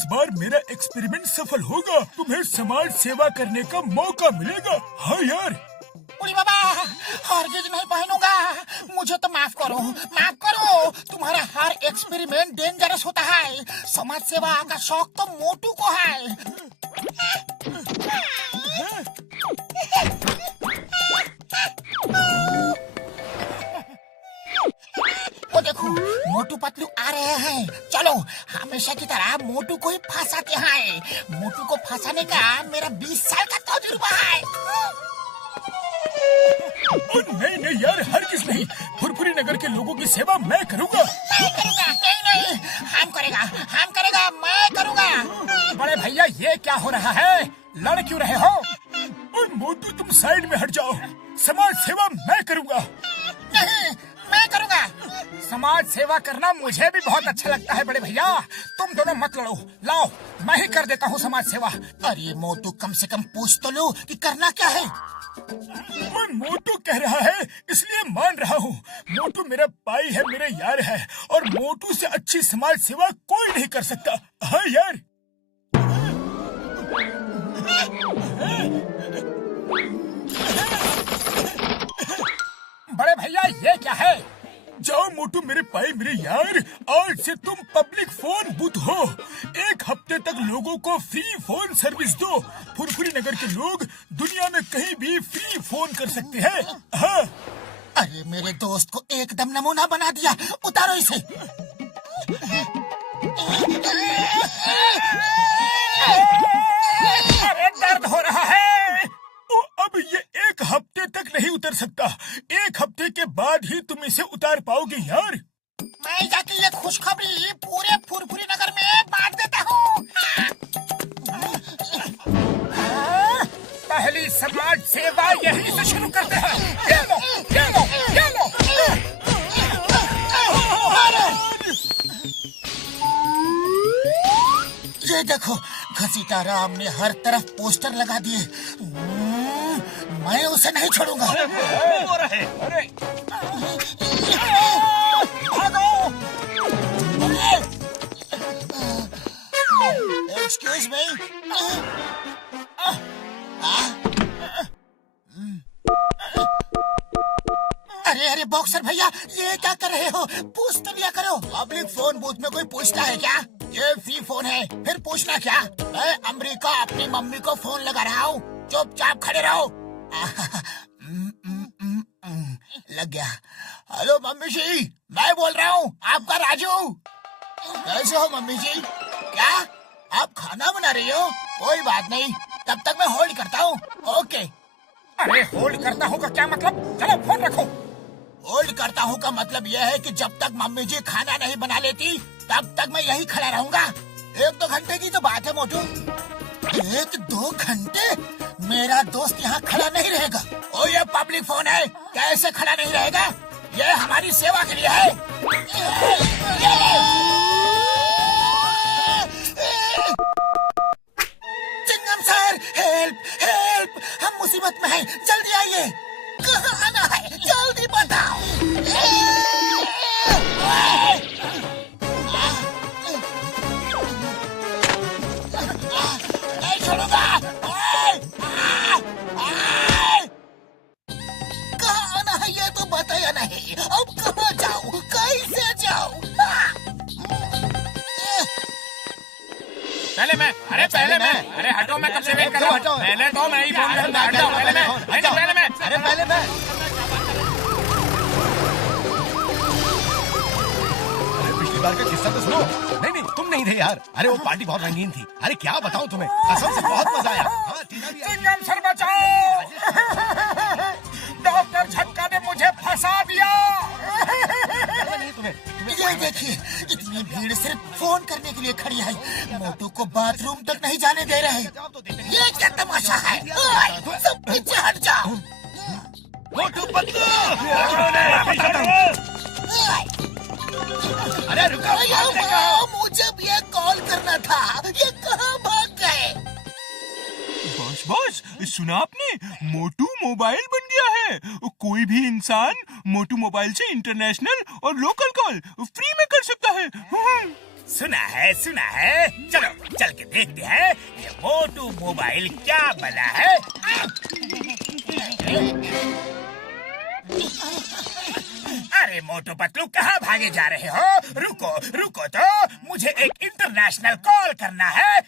इस बार मेरा एक्सपेरिमेंट सफल होगा। तुम्हें समाज सेवा करने का मौका मिलेगा। हाँ यार। उड़ी बाबा, हरगिज नहीं पहनूंगा। मुझे तो माफ करो। तुम्हारा हर एक्सपेरिमेंट डेंजरस होता है। समाज सेवा का शौक तो मोटू को है। वो देखो, मोटू पतलू आ रहे हैं। चलो हमेशा की तरह मोटू को ही फंसाते हैं। मोटू को फंसाने का मेरा 20 साल का तजुर्बा है। नहीं यार, हरगिज नहीं। फुरफुरी नगर के लोगों की सेवा मैं करूँगा। नहीं, हम करेगा, मैं करूँगा। बड़े भैया, ये क्या हो रहा है? लड़ क्यों रहे हो? और मोटू तुम साइड में हट जाओ। समाज सेवा मैं करूँगा। नहीं, मैं करूँगा। समाज सेवा करना मुझे भी बहुत अच्छा लगता है बड़े भैया। तुम दोनों मत लड़ो, लाओ मैं ही कर देता हूँ समाज सेवा। अरे मोटू, कम से कम पूछ तो लो कि करना क्या है। और मोटू कह रहा है इसलिए मान रहा हूँ। मोटू मेरा भाई है, मेरा यार है, और मोटू से अच्छी समाज सेवा कोई नहीं कर सकता। हाँ यार। बड़े भैया, ये क्या है? जाओ मोटू मेरे भाई, मेरे यार, आज से तुम पब्लिक फोन बूथ हो। 1 हफ्ते तक लोगों को फ्री फोन सर्विस दो। फुरफुरी नगर के लोग दुनिया में कहीं भी फ्री फोन कर सकते हैं। हाँ। अरे मेरे दोस्त को एकदम नमूना बना दिया। उतारो इसे। अरे दर्द हो रहा है। अब ये 1 हफ्ते तक नहीं उतर सकता। 1 हफ्ते के बाद ही तुम इसे उतार पाओगे यार। मैं जाके ये खुशखबरी पूरे फुरफुरी नगर में बांट देता हूँ। पहली समाज सेवा यहीं से शुरू करते हैं। ये लो। ये देखो, घसीटा राम ने हर तरफ पोस्टर लगा दिए। मैं उसे नहीं छोड़ूंगा। Excuse me. अरे बॉक्सर भैया, ये क्या कर रहे हो? पूछ तो लिया करो। पब्लिक फोन बूथ में कोई पूछता है क्या? ये फ्री फोन है, फिर पूछना क्या? मैं अमेरिका अपनी मम्मी को फोन लगा रहा हूँ। चुपचाप खड़े रहो। लग गया। हेलो मम्मी जी, मैं बोल रहा हूँ, आपका राजू। कैसे हो मम्मी जी? क्या आप खाना बना रही हो? कोई बात नहीं, तब तक मैं होल्ड करता हूँ। ओके। अरे होल्ड करता हूँ का क्या मतलब? चलो फोन रखो। होल्ड करता हूँ का मतलब यह है कि जब तक मम्मी जी खाना नहीं बना लेती तब तक मैं यही खड़ा रहूंगा। 1-2 घंटे की तो बात है मोटू। 1-2 घंटे? मेरा दोस्त यहाँ खड़ा नहीं रहेगा। ओ, ये पब्लिक फोन है, कैसे खड़ा नहीं रहेगा? ये हमारी सेवा के लिए है। चिंगम सर, हेल्प, हम मुसीबत में हैं, जल्दी आइए। कहाँ आना है? जल्दी बताओ। नहीं छोड़ूंगा। कहाँ आना है ये तो बताया नहीं। अब कहाँ जाऊँ, कैसे जाऊँ? पहले मैं। अरे हटो, मैं कब से वेट कर रहा हूँ। पहले तो मैं ही फोन करूँगा। पहले मैं। पिछली बार का किस्सा तो सुनो। नहीं, तुम नहीं थे यार। अरे वो पार्टी बहुत रंगीन थी। अरे क्या बताऊं तुम्हें, कसम से बहुत मजा आया। चिंगम सर बचाओ। डॉक्टर झटका ने मुझे फंसा दिया। ये देखिए, इतनी भीड़ सिर्फ फोन करने के लिए खड़ी है। मोटू को बाथरूम तक नहीं जाने दे रहे। ये क्या तमाशा है? सब पीछे हट जाओ। मोटू पतलू। अरे रुको, मुझे भी ये कॉल करना था। ये कहाँ भाग गए? बॉस, सुना आपने? मोटू मोबाइल बन गया है। कोई भी इंसान मोटू मोबाइल से इंटरनेशनल और लोकल कॉल फ्री में कर सकता है। सुना है। चलो देखते हैं ये मोटू मोबाइल क्या बना है। अरे मोटू पतलू कहाँ भागे जा रहे हो? रुको रुको तो, मुझे एक इंटरनेशनल कॉल करना है।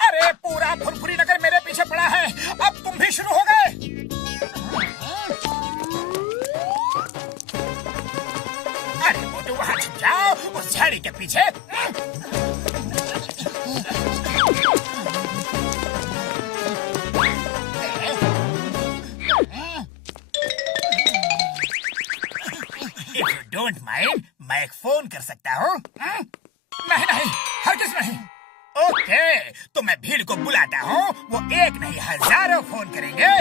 अरे पूरा फुरफुरी नगर मेरे पीछे पड़ा है, अब तुम भी शुरू हो गए। अरे मोटू वहाँ छुप जाओ उस झाड़ी के पीछे। If you don't mind, मैं एक फोन कर सकता हूँ? नहीं नहीं, हरगिज़ नहीं। ओके, तो मैं भीड़ को बुलाता हूँ, वो एक नहीं हजारों फोन करेंगे।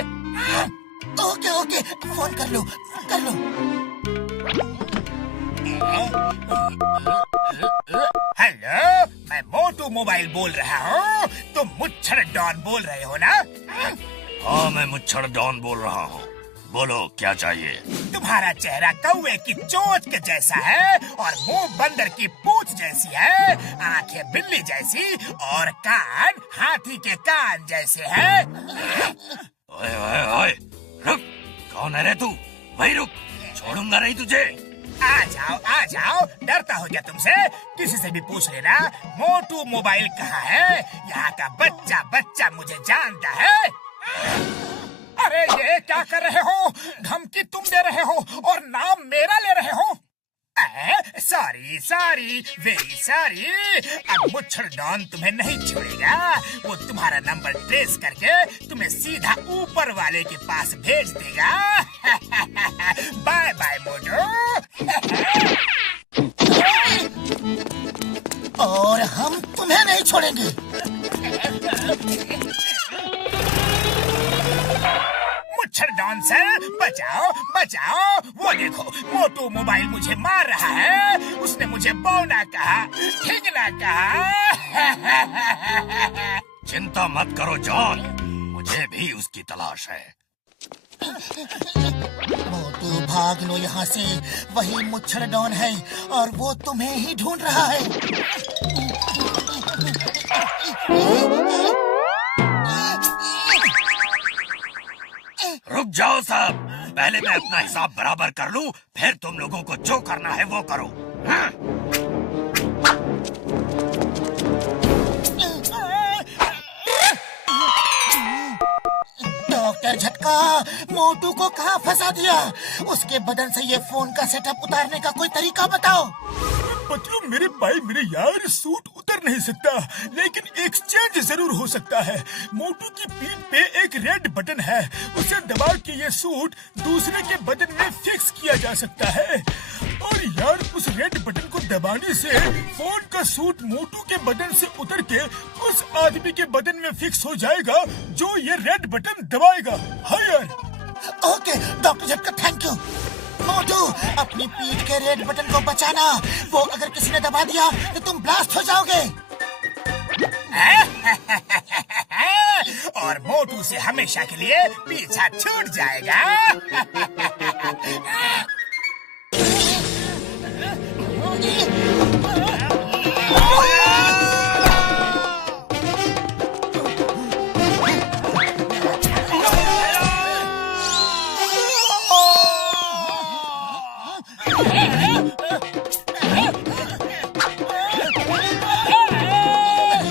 ओके ओके, फोन कर लो कर लो। हेलो, मैं मोटू मोबाइल बोल रहा हूँ। तुम मुच्छर डॉन बोल रहे हो ना? हाँ, मैं मुच्छर डॉन बोल रहा हूँ। बोलो क्या चाहिए? तुम्हारा चेहरा कौवे की चोंच के जैसा है और मुंह बंदर की पूंछ जैसी है, आंखें बिल्ली जैसी और कान हाथी के कान जैसे हैं। ओए ओए ओए, रुक! कौन है रे तू? वही रुक, छोड़ूंगा नहीं तुझे। आ जाओ, डरता हो क्या तुमसे? किसी से भी पूछ लेना मोटू मोबाइल कहाँ है। यहाँ का बच्चा बच्चा मुझे जानता है। अरे ये क्या कर रहे हो? धमकी तुम दे रहे हो और नाम मेरा ले रहे हो। Sorry sorry very sorry. अब मुच्छर डॉन तुम्हें नहीं छोड़ेगा। वो तुम्हारा नंबर ट्रेस करके तुम्हें सीधा ऊपर वाले के पास भेज देगा। बाय बाय मोटू। और हम तुम्हें नहीं छोड़ेंगे। मुच्छर डॉन सर, बचाओ बचाओ। वो देखो मोटू मोबाइल मुझे मार रहा है। उसने मुझे बौना कहा, ठिगना कहा। चिंता मत करो जॉन, मुझे भी उसकी तलाश है। मोटू भाग लो यहाँ से, वही मुच्छर डॉन है और वो तुम्हें ही ढूंढ रहा है। रुक जाओ साहब, पहले मैं अपना हिसाब बराबर कर लूं, फिर तुम लोगों को जो करना है वो करो। हाँ? डॉक्टर झटका, मोटू को कहाँ फंसा दिया? उसके बदन से ये फोन का सेटअप उतारने का कोई तरीका बताओ। पतलू मेरे भाई मेरे यार, सूट उतर नहीं सकता लेकिन एक्सचेंज जरूर हो सकता है। मोटू की पीठ पे एक रेड बटन है, उसे दबा के ये सूट दूसरे के बटन में फिक्स किया जा सकता है। और यार उस रेड बटन को दबाने से फोन का सूट मोटू के बटन से उतर के उस आदमी के बटन में फिक्स हो जाएगा जो ये रेड बटन दबाएगा। हाँ यार। ओके डॉक्टर झटका, थैंक यू। मोटू, अपनी पीठ के रेड बटन को बचाना, वो अगर किसी ने दबा दिया तो तुम ब्लास्ट हो जाओगे। और मोटू से हमेशा के लिए पीछा छूट जाएगा।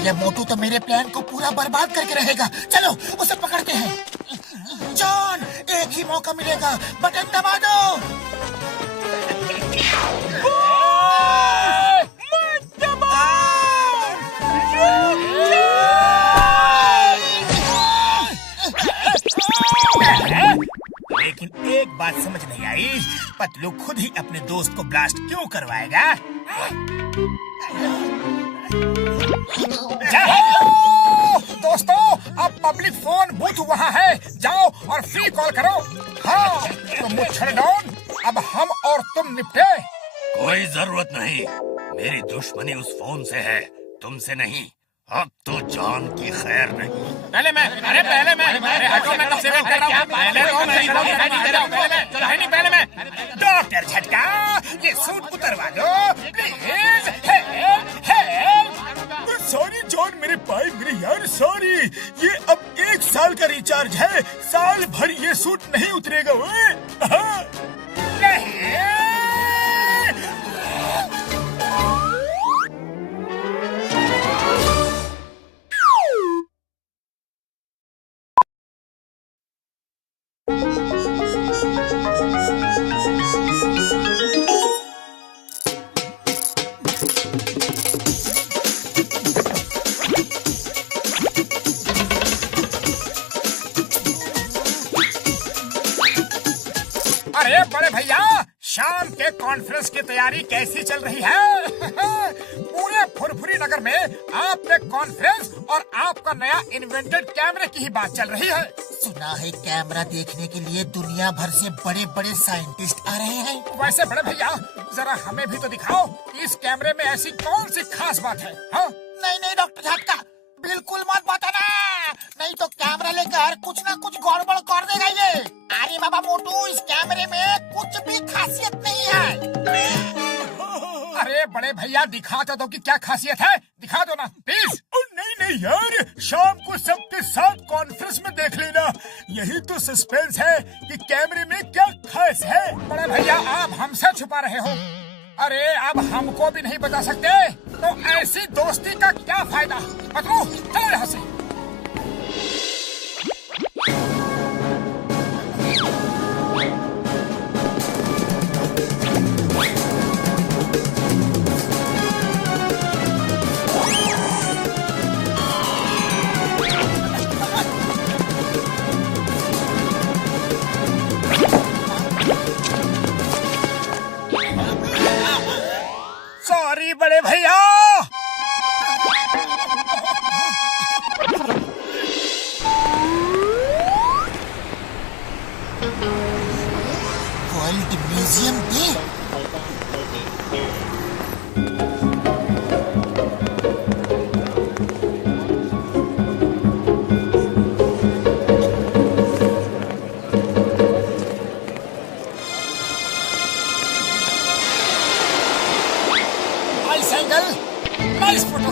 ये मोटू तो मेरे प्लान को पूरा बर्बाद करके रहेगा। चलो उसे पकड़ते हैं। जॉन, एक ही मौका मिलेगा, बटन दबा दो। लेकिन एक बात समझ नहीं आई, पतलू खुद ही अपने दोस्त को ब्लास्ट क्यों करवाएगा? दोस्तों, अब पब्लिक फोन बूथ वहाँ है, जाओ और फ्री कॉल करो। हाँ तो मुच्छर डॉन, अब हम और तुम निपटे। कोई जरूरत नहीं, मेरी दुश्मनी उस फोन से है, तुमसे नहीं। अब तो जान की खैर नहीं। पहले मैं कब से वेट कर रहा हूँ। पहले मैं डॉक्टर झटका, ये सूट उतरवा दो please. Help help. Sorry John मेरे भाई मेरे यार सॉरी। ये अब 1 साल का रिचार्ज है, साल भर ये सूट नहीं उतरेगा। ओए हाँ। अरे बड़े भैया, शाम के कॉन्फ्रेंस की तैयारी कैसी चल रही है? पूरे फुरफुरी नगर में आपके कॉन्फ्रेंस और आपका नया इन्वेंटेड कैमरे की ही बात चल रही है। सुना है कैमरा देखने के लिए दुनिया भर से बड़े बड़े साइंटिस्ट आ रहे हैं। वैसे बड़े भैया, जरा हमें भी तो दिखाओ इस कैमरे में ऐसी कौन सी खास बात है? हाँ? नहीं नहीं डॉक्टर झटका, बिल्कुल मत बताना, नहीं तो कैमरा लेकर कुछ ना कुछ गड़बड़ कर देगा ये। अरे बाबा मोटू, इस कैमरे में कुछ भी खासियत नहीं है। अरे बड़े भैया, दिखा तो दो कि क्या खासियत है, दिखा दो ना प्लीज। नहीं नहीं यार, शाम को सबके साथ कॉन्फ्रेंस में देख लेना। यही तो सस्पेंस है कि कैमरे में क्या खास है। बड़े भैया, आप हमसे छुपा रहे हो। अरे अब हमको भी नहीं बता सकते तो ऐसी दोस्ती का क्या फायदा? पकड़ो, चलो यहाँ से। सॉरी बड़े भैया। World museum day. Nice photo.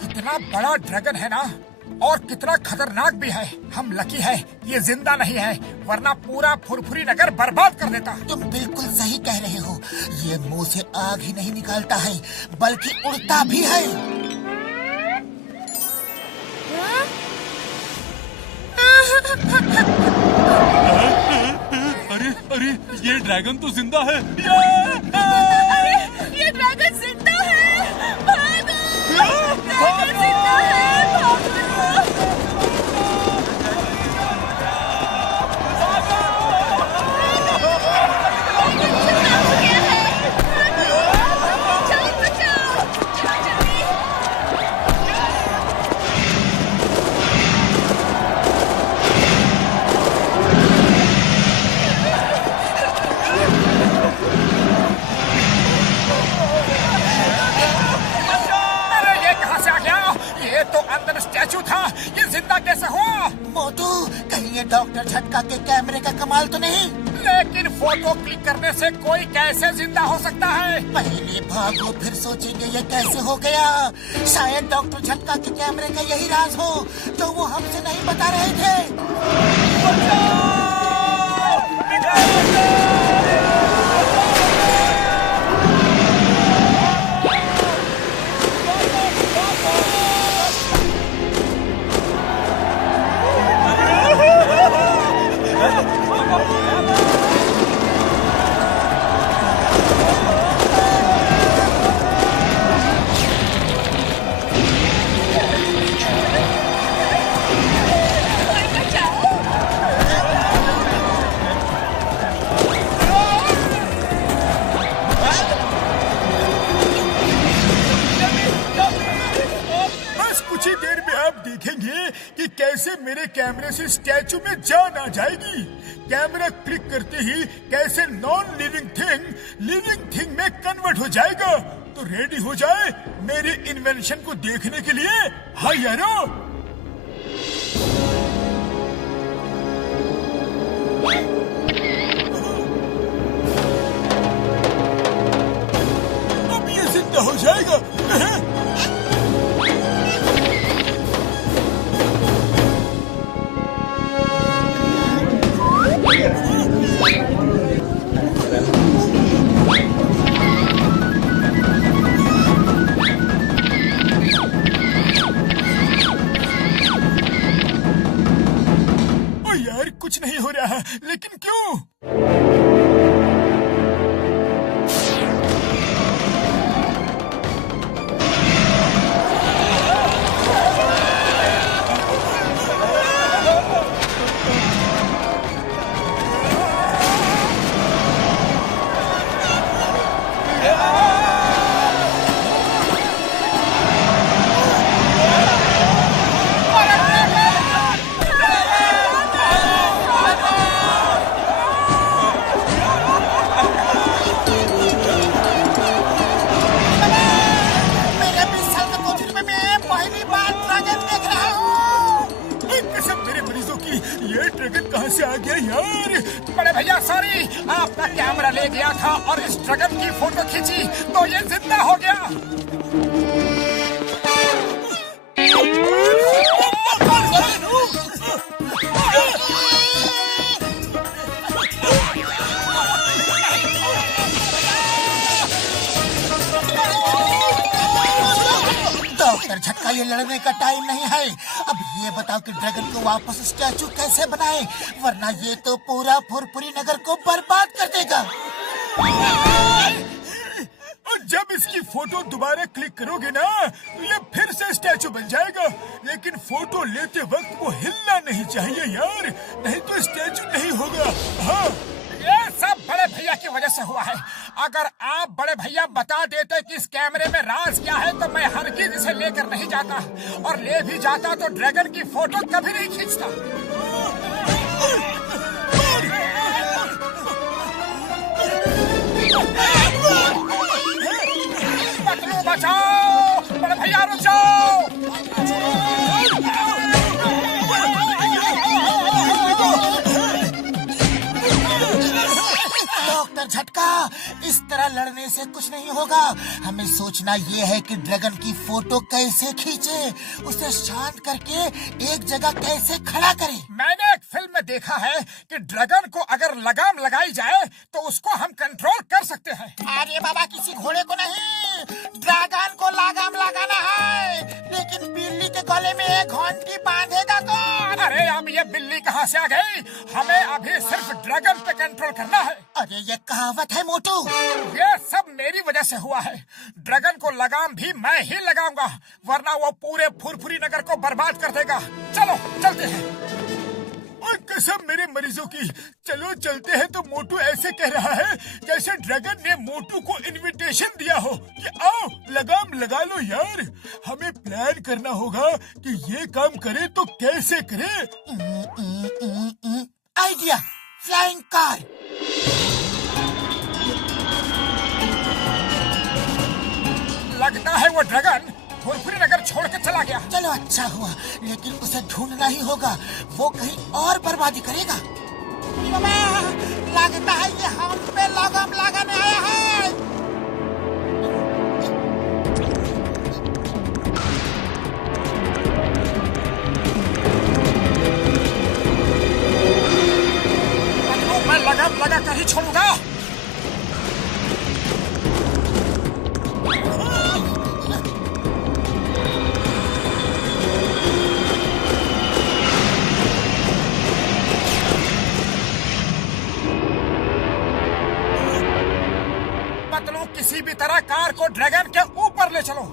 कितना बड़ा ड्रैगन है ना, और कितना खतरनाक भी है। हम लकी है ये जिंदा नहीं है, वरना पूरा फुरफुरी नगर बर्बाद कर देता। तुम बिल्कुल सही कह रहे हो, ये मुंह से आग ही नहीं निकालता है बल्कि उड़ता भी है। अरे अरे, ये ड्रैगन तो जिंदा है। अरे ये ड्रैगन जिंदा है, भागो! ड्रैगन जिंदा है, भागो! स्टैचू था, ये जिंदा कैसे हुआ? मोटू, कहीं ये डॉक्टर झटका के कैमरे का कमाल तो नहीं? लेकिन फोटो क्लिक करने से कोई कैसे जिंदा हो सकता है? पहले भागो फिर सोचेंगे ये कैसे हो गया। शायद डॉक्टर झटका के कैमरे का यही राज हो जो वो हमसे नहीं बता रहे थे। कि कैसे मेरे कैमरे से स्टैचू में जान आ जाएगी। कैमरा क्लिक करते ही कैसे नॉन लिविंग थिंग में कन्वर्ट हो जाएगा। तो रेडी हो जाए मेरे इन्वेंशन को देखने के लिए। हाँ यारो, अब ये जिंदा हो जाएगा। ओ यार कुछ नहीं हो रहा, लेकिन क्यों? मेरे 20 साल के कोठरी में मैं पहली बार ड्रैगन देख रहा हूँ। कसम मेरे मरीजों की, ये ड्रैगन कहाँ से आ गया यार? बड़े भैया सॉरी, आपका कैमरा ले गया था और इस ड्रैगन की फोटो खींची तो ये जिंदा हो गया। डॉक्टर झटका, ये लड़ने का टाइम नहीं है। अब ये बताओ कि ड्रैगन को वापस स्टैचू कैसे बनाए, वरना ये तो पूरा फुरफुरी नगर को बर्बाद कर देगा। और जब इसकी फोटो दोबारा क्लिक करोगे ना तो ये फिर से स्टैचू बन जाएगा, लेकिन फोटो लेते वक्त वो हिलना नहीं चाहिए यार, नहीं तो स्टैचू नहीं होगा। हाँ, ये सब बड़े भैया की वजह से हुआ है। अगर आप बड़े भैया बता देते कि इस कैमरे में राज क्या है तो मैं हरगिज इसे लेकर नहीं जाता, और ले भी जाता तो ड्रैगन की फोटो कभी नहीं खींचता। पतलू बचाओ, बड़े भैया रुक जाओ। डॉक्टर झटका, इस तरह लड़ने से कुछ नहीं होगा। हमें सोचना ये है कि ड्रैगन की फोटो कैसे खींचे, उसे शांत करके एक जगह कैसे खड़ा करें। मैंने एक फिल्म में देखा है कि ड्रैगन को अगर लगाम लगाई जाए तो उसको हम कंट्रोल कर सकते हैं। अरे बाबा, किसी घोड़े को नहीं, ड्रैगन को लगाम लगाना है। लेकिन बिल्ली के गले में एक घंटी बांधेगा कौन? अरे अब ये बिल्ली कहाँ से आ गई? हमें अभी सिर्फ ड्रैगन पे कंट्रोल करना है। अरे ये कहावत है मोटू। ये सब मेरी वजह से हुआ है। ड्रैगन को लगाम भी मैं ही लगाऊंगा, वरना वो पूरे फुरफुरी नगर को बर्बाद कर देगा। चलो चलते हैं। और कसम मेरे मरीजों की, चलो चलते हैं तो मोटू ऐसे कह रहा है जैसे ड्रैगन ने मोटू को इनविटेशन दिया हो कि आओ लगाम लगा लो यार। हमें प्लान करना होगा कि ये काम करे तो कैसे करे। Idea, flying car. लगता है वो ड्रैगन फुरफुरी नगर छोड़ के चला गया। चलो अच्छा हुआ, लेकिन उसे ढूंढना ही होगा, वो कहीं और बर्बादी करेगा। बाबा, लगता है ये हम पे लगाम लगाने आया है। मैं लगाम लगा कर ही छोड़ूंगा। मतलब किसी भी तरह कार को ड्रैगन के ऊपर ले चलो।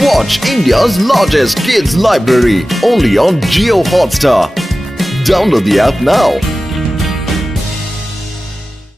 Watch India's largest kids library only on Jio Hotstar. Download the app now.